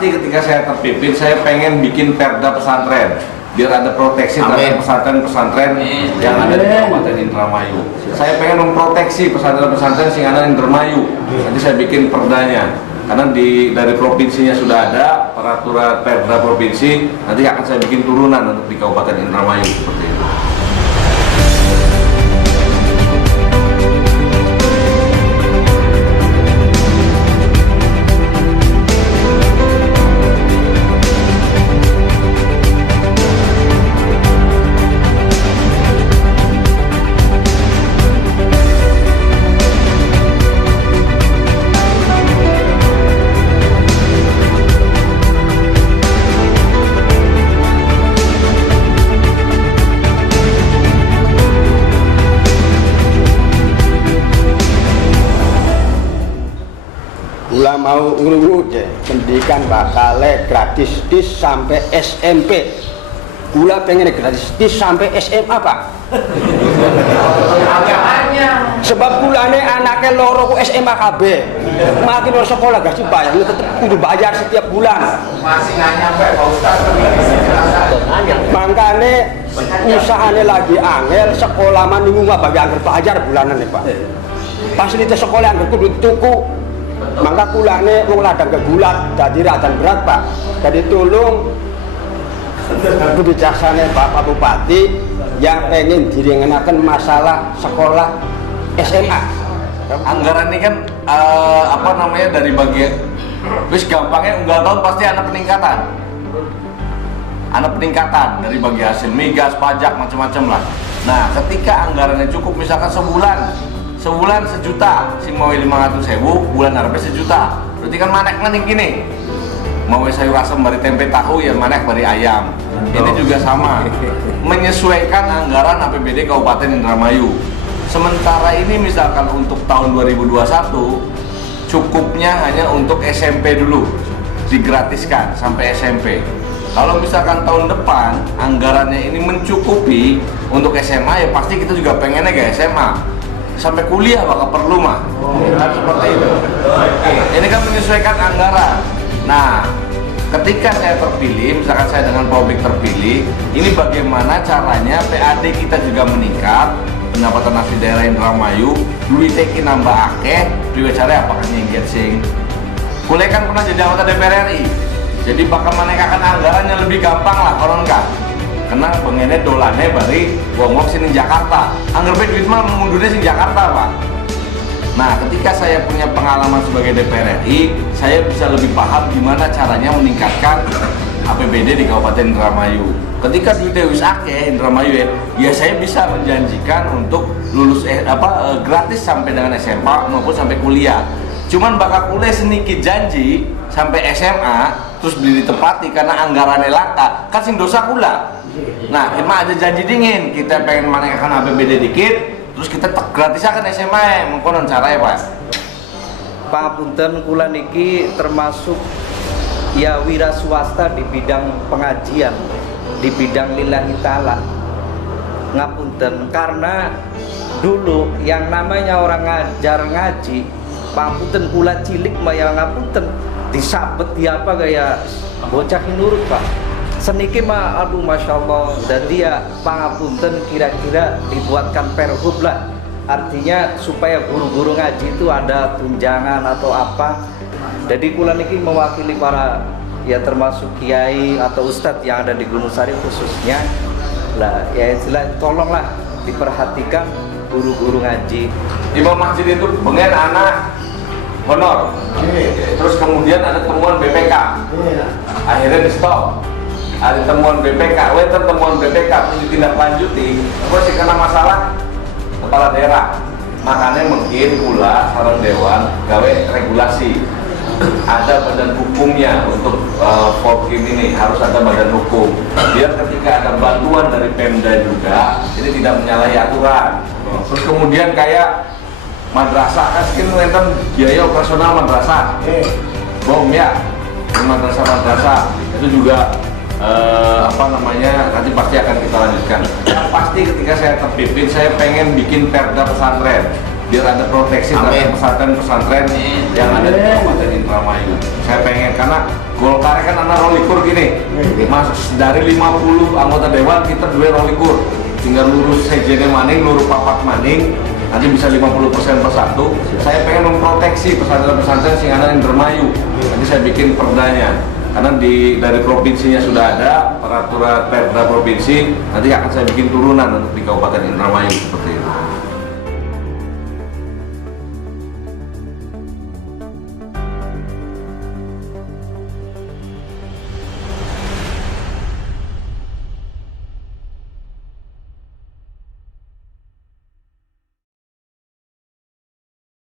pasti ketika saya terpimpin, saya pengen bikin perda pesantren biar ada proteksi terhadap pesantren-pesantren yang ada di Kabupaten Indramayu. Saya pengen memproteksi pesantren-pesantren sing ada di Indramayu. Nanti saya bikin perdanya. Karena dari provinsinya sudah ada peraturan perda provinsi, nanti akan saya bikin turunan untuk di Kabupaten Indramayu seperti itu. Kula mau ngrungu pendidikan bakal gratis sampai SMP. Kula pengen gratis sampai SMA, Pak. Sebab kulane anaknya loro ku SMA KB. Makin loro sekolah gak bayar, tetep kudu bayar setiap bulan. Masih nggak nyampe Pak Ustaz. Makanya usahanya lagi angel, sekolah mendingan mah bagi angel bayar bulanan nih, Pak. Fasilitas sekolah angel kudu tuku. Maka kulane wong ladang kegulat dadi radan berat, Pak. Jadi tolong kebijaksanaan Bapak Bupati yang pengen diringankan masalah sekolah SMA. Anggaran ini kan dari bagian wis gampangnya unggal tahun pasti ada peningkatan dari bagi hasil migas, pajak, macam-macam lah. Nah, ketika anggarannya cukup misalkan sebulan 1 juta, sing mau 500.000, bulan harapnya 1 juta. Berarti kan manek ngening gini. Mau sayur asam bari tempe tahu ya manek bari ayam. Ini juga sama. Menyesuaikan anggaran APBD Kabupaten Indramayu. Sementara ini misalkan untuk tahun 2021 cukupnya hanya untuk SMP dulu, digratiskan sampai SMP. Kalau misalkan tahun depan anggarannya ini mencukupi untuk SMA, ya pasti kita juga pengennya ke SMA. Sampai kuliah bakal perlu mah. Kan seperti itu. Ini kan menyesuaikan anggaran. Nah, ketika saya terpilih, misalkan saya dengan publik terpilih, ini bagaimana caranya PAD kita juga meningkat, pendapatan asli daerah Indramayu, duit teki nambah akeh, duit cara apakah nyengget sing. Kuliah kan pernah jadi anggota DPR RI, jadi bakal meningkatkan anggarannya lebih gampang lah konon kan. Karena pengennya dolane bari wong-wong sini Jakarta. Anggaran duit mah mundurnya sini Jakarta, Pak. Nah, ketika saya punya pengalaman sebagai DPR RI, saya bisa lebih paham gimana caranya meningkatkan APBD di Kabupaten Indramayu. Ketika duitnya wis akeh Indramayu ya saya bisa menjanjikan untuk lulus gratis sampai dengan SMA maupun sampai kuliah. Cuman bakal kuliah sedikit janji sampai SMA terus beli ditepati karena anggarannya langka, kan sing dosa kula. Nah, kita aja janji dingin, kita pengen menaikkan APBD dikit, terus kita gratis akan SMA, mengkonon cara ya, Pak. Pangapunten kula niki termasuk ya wira swasta di bidang pengajian, di bidang lillahi ta'ala. Ngapunten, karena dulu yang namanya orang ngajar ngaji, pangapunten kula cilik maya ngapunten, disabet di apa gaya bocah nurut, Pak. Seniki mah aduh Masya Allah, dan dia pangapunten kira-kira dibuatkan perhub lah, artinya supaya guru-guru ngaji itu ada tunjangan atau apa. Jadi kula niki mewakili para ya termasuk kiai atau ustadz yang ada di Gunung Sari khususnya lah, ya istilah tolonglah diperhatikan guru-guru ngaji. Imam masjid itu pengen anak honor, terus kemudian ada temuan BPK, akhirnya di stop. Ada temuan BPK, temuan BPK terus ditindaklanjuti, terus karena masalah kepala daerah. Makanya mungkin pula saran dewan gawe regulasi, ada badan hukumnya untuk Polkim ini, harus ada badan hukum biar ketika ada bantuan dari Pemda juga ini tidak menyalahi aturan. Terus kemudian kayak madrasah, kan sekian biaya operasional madrasah, bom ya, madrasah itu juga nanti pasti akan kita lanjutkan. Yang pasti ketika saya terpimpin, saya pengen bikin perda pesantren biar ada proteksi terhadap pesantren-pesantren yang ada di Kabupaten Indramayu. Saya pengen, karena Golkar kan anak rolikur gini, mas dari 50 anggota dewan kita 2 rolikur, tinggal lurus sejennya maning, lurus papat maning, nanti bisa 50% per satu. Saya pengen memproteksi pesantren-pesantren sing ada yang Indramayu. Nanti saya bikin perdanya, karena dari provinsinya sudah ada peraturan perda provinsi, nanti akan saya bikin turunan untuk di Kabupaten Indramayu seperti itu.